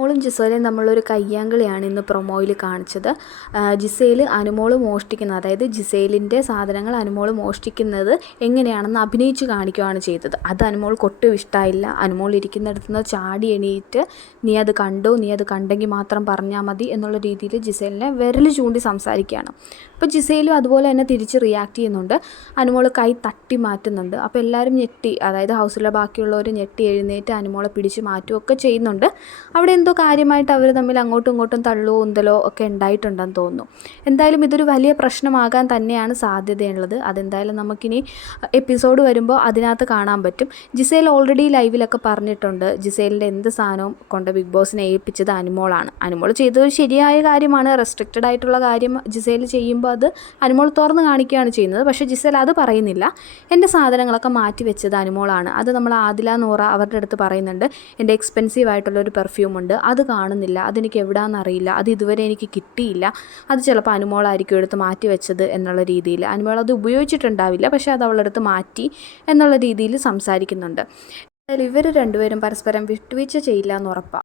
മോളും ജിസേലും തമ്മിലൊരു കയ്യാങ്കളിയാണ് ഇന്ന് പ്രൊമോയിൽ കാണിച്ചത്. ജിസേൽ അനുമോൾ മോഷ്ടിക്കുന്നത്, അതായത് ജിസേലിൻ്റെ സാധനങ്ങൾ അനുമോൾ മോഷ്ടിക്കുന്നത് എങ്ങനെയാണെന്ന് അഭിനയിച്ച് കാണിക്കുകയാണ് ചെയ്തത്. അത് അനുമോൾക്ക് ഒട്ടും ഇഷ്ടമായില്ല. അനുമോൾ ഇരിക്കുന്നിടത്ത് നിന്ന് ചാടി എണീറ്റ് നീ അത് കണ്ടോ, നീ അത് കണ്ടെങ്കിൽ മാത്രം പറഞ്ഞാൽ മതി എന്നുള്ള രീതിയിൽ ജിസേലിനെ വിരൽ ചൂണ്ടി സംസാരിക്കുകയാണ്. അപ്പോൾ ജിസേലും അതുപോലെ തന്നെ തിരിച്ച് റിയാക്ട് ചെയ്യുന്നുണ്ട്. അനുമോൾ കൈ തട്ടി മാറ്റുന്നുണ്ട്. അപ്പോൾ എല്ലാവരും ഞെട്ടി, അതായത് ഹൗസിലെ ബാക്കിയുള്ളവർ ഞെട്ടി എഴുന്നേറ്റ് അനുമോളെ പിടിച്ച് മാറ്റുകയൊക്കെ ചെയ്യുന്നുണ്ട്. അവിടെ എന്തോ കാര്യമായിട്ട് അവർ തമ്മിൽ അങ്ങോട്ടും ഇങ്ങോട്ടും തള്ളുവോ ഉന്തലോ ഒക്കെ ഉണ്ടായിട്ടുണ്ടെന്ന് തോന്നുന്നു. എന്തായാലും ഇതൊരു വലിയ പ്രശ്നമാകാൻ തന്നെയാണ് സാധ്യതയുള്ളത്. അതെന്തായാലും നമുക്കിനി എപ്പിസോഡ് വരുമ്പോൾ അതിനകത്ത് കാണാൻ പറ്റും. ജിസേൽ ഓൾറെഡി ലൈവിലൊക്കെ പറഞ്ഞിട്ടുണ്ട്, ജിസേലിൻ്റെ എന്ത് സാധനവും കൊണ്ട് ബിഗ് ബോസിനെ ഏൽപ്പിച്ചത് അനുമോളാണ്. അനുമോൾ ചെയ്തത് ശരിയായ കാര്യമാണ്. റെസ്ട്രിക്റ്റഡ് ആയിട്ടുള്ള കാര്യം ജിസേൽ ചെയ്യുമ്പോൾ അത് അനുമോൾ തുറന്ന് കാണിക്കുകയാണ് ചെയ്യുന്നത്. പക്ഷേ ജിസേൽ അത് പറയുന്നില്ല. എൻ്റെ സാധനങ്ങളൊക്കെ മാറ്റി വെച്ചത് അനുമോളാണ്. അത് നമ്മൾ ആദില നൂറ അവരുടെ അടുത്ത് പറയുന്നുണ്ട്. എൻ്റെ എക്സ്പെൻസീവ് ആയിട്ടുള്ളൊരു പെർഫ്യൂം ഉണ്ട്, അത് കാണുന്നില്ല, അതെനിക്ക് എവിടെയാണെന്നറിയില്ല, അത് ഇതുവരെ എനിക്ക് കിട്ടിയില്ല, അത് ചിലപ്പോൾ അനുമോളായിരിക്കും എടുത്ത് മാറ്റി വെച്ചത് എന്നുള്ള രീതിയിൽ. അനുമോൾ അത് ഉപയോഗിച്ചിട്ടുണ്ടാവില്ല, പക്ഷേ അത് അവളെടുത്ത് മാറ്റി എന്നുള്ള രീതിയിൽ സംസാരിക്കുന്നുണ്ട്. ഇവർ രണ്ടുപേരും പരസ്പരം വിട്ടുവീഴ്ച ചെയ്യില്ല എന്ന് ഉറപ്പാണ്.